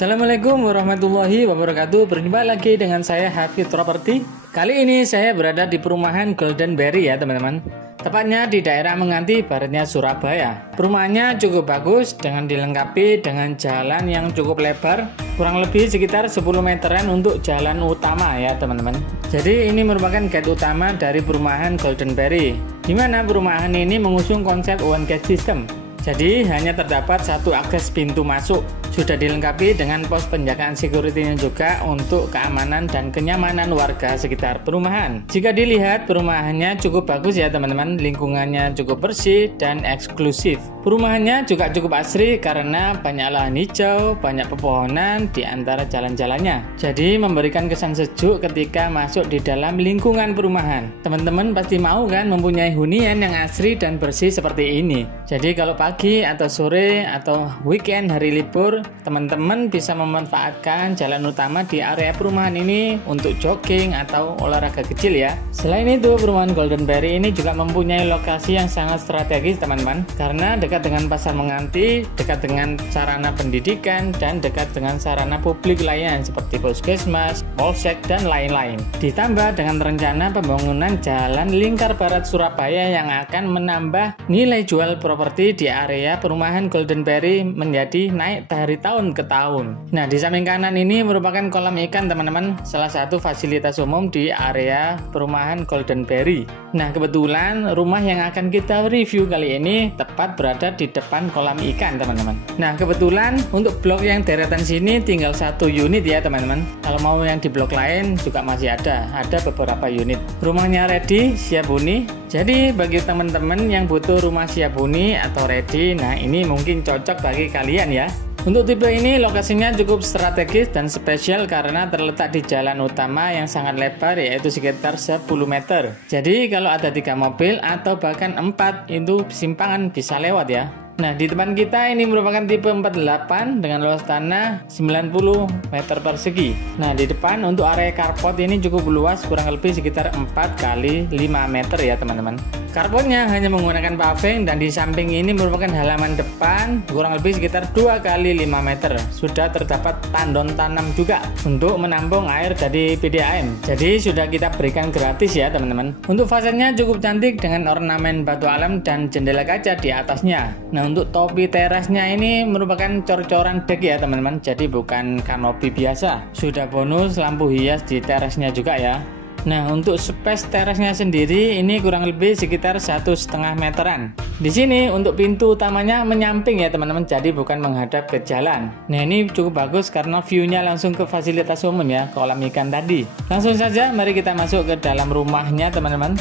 Assalamualaikum warahmatullahi wabarakatuh. Berjumpa lagi dengan saya Hafid Property. Kali ini saya berada di perumahan Goldenberry ya teman-teman. Tepatnya di daerah Menganti, baratnya Surabaya. Perumahannya cukup bagus dengan dilengkapi dengan jalan yang cukup lebar, kurang lebih sekitar 10 meteran untuk jalan utama ya teman-teman. Jadi ini merupakan gate utama dari perumahan Goldenberry, di mana perumahan ini mengusung konsep one gate system. Jadi hanya terdapat satu akses pintu masuk. Sudah dilengkapi dengan pos penjagaan security-nya juga untuk keamanan dan kenyamanan warga sekitar perumahan. Jika dilihat perumahannya cukup bagus ya teman-teman, lingkungannya cukup bersih dan eksklusif. Perumahannya juga cukup asri karena banyak lahan hijau, banyak pepohonan di antara jalan-jalannya. Jadi memberikan kesan sejuk ketika masuk di dalam lingkungan perumahan. Teman-teman pasti mau kan mempunyai hunian yang asri dan bersih seperti ini. Jadi kalau pagi atau sore atau weekend hari libur, teman-teman bisa memanfaatkan jalan utama di area perumahan ini untuk jogging atau olahraga kecil ya. Selain itu, perumahan Goldenberry ini juga mempunyai lokasi yang sangat strategis teman-teman, karena dekat dengan pasar Menganti, dekat dengan sarana pendidikan, dan dekat dengan sarana publik lainnya seperti puskesmas, polsek, dan lain-lain. Ditambah dengan rencana pembangunan jalan lingkar barat Surabaya yang akan menambah nilai jual properti di area perumahan Goldenberry menjadi naik dari tahun ke tahun. Nah, di samping kanan ini merupakan kolam ikan teman-teman, salah satu fasilitas umum di area perumahan Goldenberry. Nah, kebetulan rumah yang akan kita review kali ini tepat berada di depan kolam ikan teman-teman. Nah, kebetulan untuk blok yang deretan sini tinggal satu unit ya teman-teman. Kalau mau yang di blok lain juga masih ada beberapa unit. Rumahnya ready, siap huni. Jadi bagi teman-teman yang butuh rumah siap huni atau ready, nah ini mungkin cocok bagi kalian ya. Untuk tipe ini lokasinya cukup strategis dan spesial karena terletak di jalan utama yang sangat lebar, yaitu sekitar 10 meter. Jadi kalau ada 3 mobil atau bahkan 4 itu simpangan bisa lewat ya. Nah, di depan kita ini merupakan tipe 48 dengan luas tanah 90 meter persegi. Nah, di depan untuk area carport ini cukup luas, kurang lebih sekitar 4 kali 5 meter ya teman-teman. Carportnya hanya menggunakan paving dan di samping ini merupakan halaman depan kurang lebih sekitar 2 kali 5 meter. Sudah terdapat tandon tanam juga untuk menampung air dari PDAM. Jadi sudah kita berikan gratis ya teman-teman. Untuk fasadnya cukup cantik dengan ornamen batu alam dan jendela kaca di atasnya. Nah, untuk topi terasnya ini merupakan cor-coran deck ya teman-teman, jadi bukan kanopi biasa. Sudah bonus lampu hias di terasnya juga ya. Nah, untuk space terasnya sendiri ini kurang lebih sekitar 1,5 meteran. Di sini untuk pintu utamanya menyamping ya teman-teman, jadi bukan menghadap ke jalan. Nah, ini cukup bagus karena view-nya langsung ke fasilitas umum ya, kolam ikan tadi. Langsung saja mari kita masuk ke dalam rumahnya teman-teman.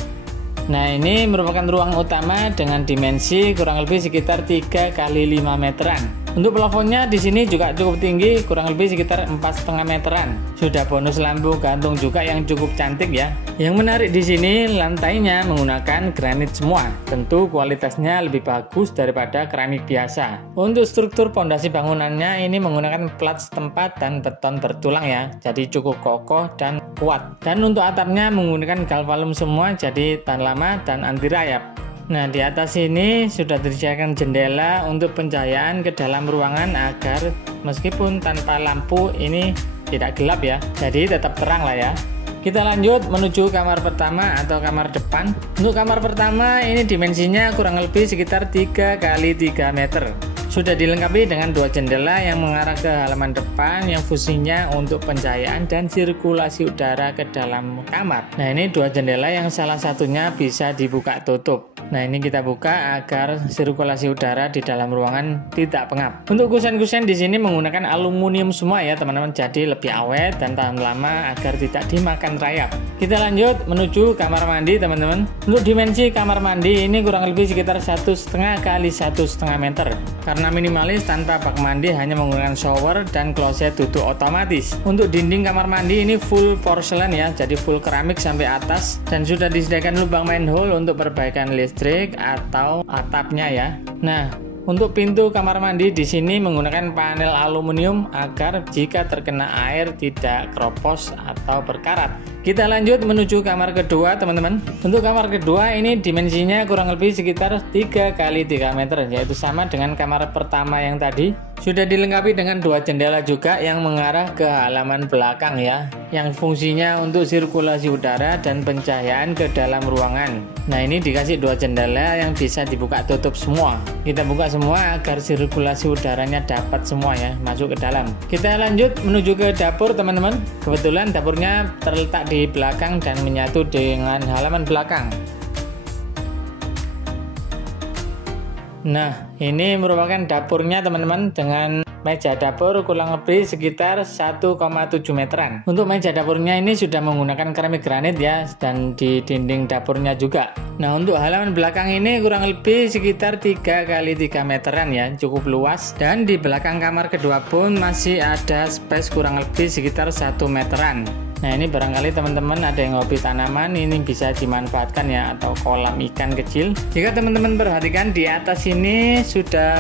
Nah, ini merupakan ruang utama dengan dimensi kurang lebih sekitar 3 kali 5 meteran. Untuk plafonnya di sini juga cukup tinggi, kurang lebih sekitar 4,5 meteran. Sudah bonus lampu gantung juga yang cukup cantik ya. Yang menarik di sini lantainya menggunakan granit semua. Tentu kualitasnya lebih bagus daripada keramik biasa. Untuk struktur pondasi bangunannya ini menggunakan plat setempat dan beton bertulang ya. Jadi cukup kokoh dan kuat. Dan untuk atapnya menggunakan galvalum semua, jadi tahan lama dan anti rayap. Nah, di atas ini sudah disediakan jendela untuk pencahayaan ke dalam ruangan agar meskipun tanpa lampu ini tidak gelap ya, jadi tetap terang lah ya. Kita lanjut menuju kamar pertama atau kamar depan. Untuk kamar pertama ini dimensinya kurang lebih sekitar 3 kali 3 meter. Sudah dilengkapi dengan 2 jendela yang mengarah ke halaman depan yang fungsinya untuk pencahayaan dan sirkulasi udara ke dalam kamar. Nah, ini 2 jendela yang salah satunya bisa dibuka tutup. Nah, ini kita buka agar sirkulasi udara di dalam ruangan tidak pengap. Untuk kusen-kusen di sini menggunakan aluminium semua ya teman-teman, jadi lebih awet dan tahan lama agar tidak dimakan rayap. Kita lanjut menuju kamar mandi teman-teman. Untuk dimensi kamar mandi ini kurang lebih sekitar 1,5 kali 1,5 meter. Karena minimalis tanpa bak mandi, hanya menggunakan shower dan kloset duduk otomatis. Untuk dinding kamar mandi ini full porselen ya, jadi full keramik sampai atas dan sudah disediakan lubang manhole untuk perbaikan listrik atau atapnya ya. Nah, untuk pintu kamar mandi di sini menggunakan panel aluminium agar jika terkena air tidak keropos atau berkarat. Kita lanjut menuju kamar kedua teman-teman. Untuk kamar kedua ini dimensinya kurang lebih sekitar 3 kali 3 meter, yaitu sama dengan kamar pertama yang tadi. Sudah dilengkapi dengan 2 jendela juga yang mengarah ke halaman belakang ya, yang fungsinya untuk sirkulasi udara dan pencahayaan ke dalam ruangan. Nah, ini dikasih 2 jendela yang bisa dibuka tutup semua. Kita buka semua agar sirkulasi udaranya dapat semua ya, masuk ke dalam. Kita lanjut menuju ke dapur teman-teman. Kebetulan dapurnya terletak di belakang dan menyatu dengan halaman belakang. Nah, ini merupakan dapurnya teman-teman, dengan meja dapur kurang lebih sekitar 1,7 meteran. Untuk meja dapurnya ini sudah menggunakan keramik granit ya, dan di dinding dapurnya juga. Nah, untuk halaman belakang ini kurang lebih sekitar 3 kali 3 meteran ya, cukup luas. Dan di belakang kamar kedua pun masih ada space kurang lebih sekitar 1 meteran. Nah, ini barangkali teman-teman ada yang hobi tanaman, ini bisa dimanfaatkan ya, atau kolam ikan kecil. Jika teman-teman perhatikan di atas ini sudah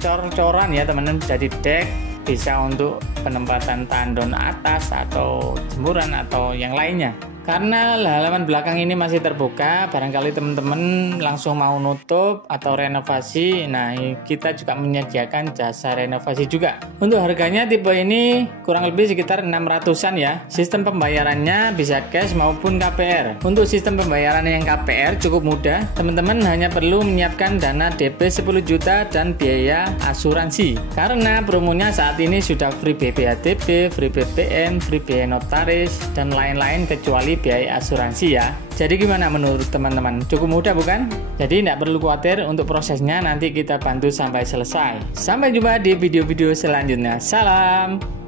cor-coran ya teman-teman, jadi deck, bisa untuk penempatan tandon atas atau jemuran atau yang lainnya. Karena halaman belakang ini masih terbuka, barangkali teman-teman langsung mau nutup atau renovasi. Nah, kita juga menyediakan jasa renovasi juga. Untuk harganya tipe ini kurang lebih sekitar 600-an ya. Sistem pembayarannya bisa cash maupun KPR. Untuk sistem pembayaran yang KPR cukup mudah. Teman-teman hanya perlu menyiapkan dana DP 10 juta dan biaya asuransi. Karena promonya saat ini sudah free BPHTB, free BPN, free biaya notaris, dan lain-lain kecuali biaya asuransi ya. Jadi gimana menurut teman-teman? Cukup mudah bukan? Jadi tidak perlu khawatir, untuk prosesnya nanti kita bantu sampai selesai. Sampai jumpa di video-video selanjutnya. Salam!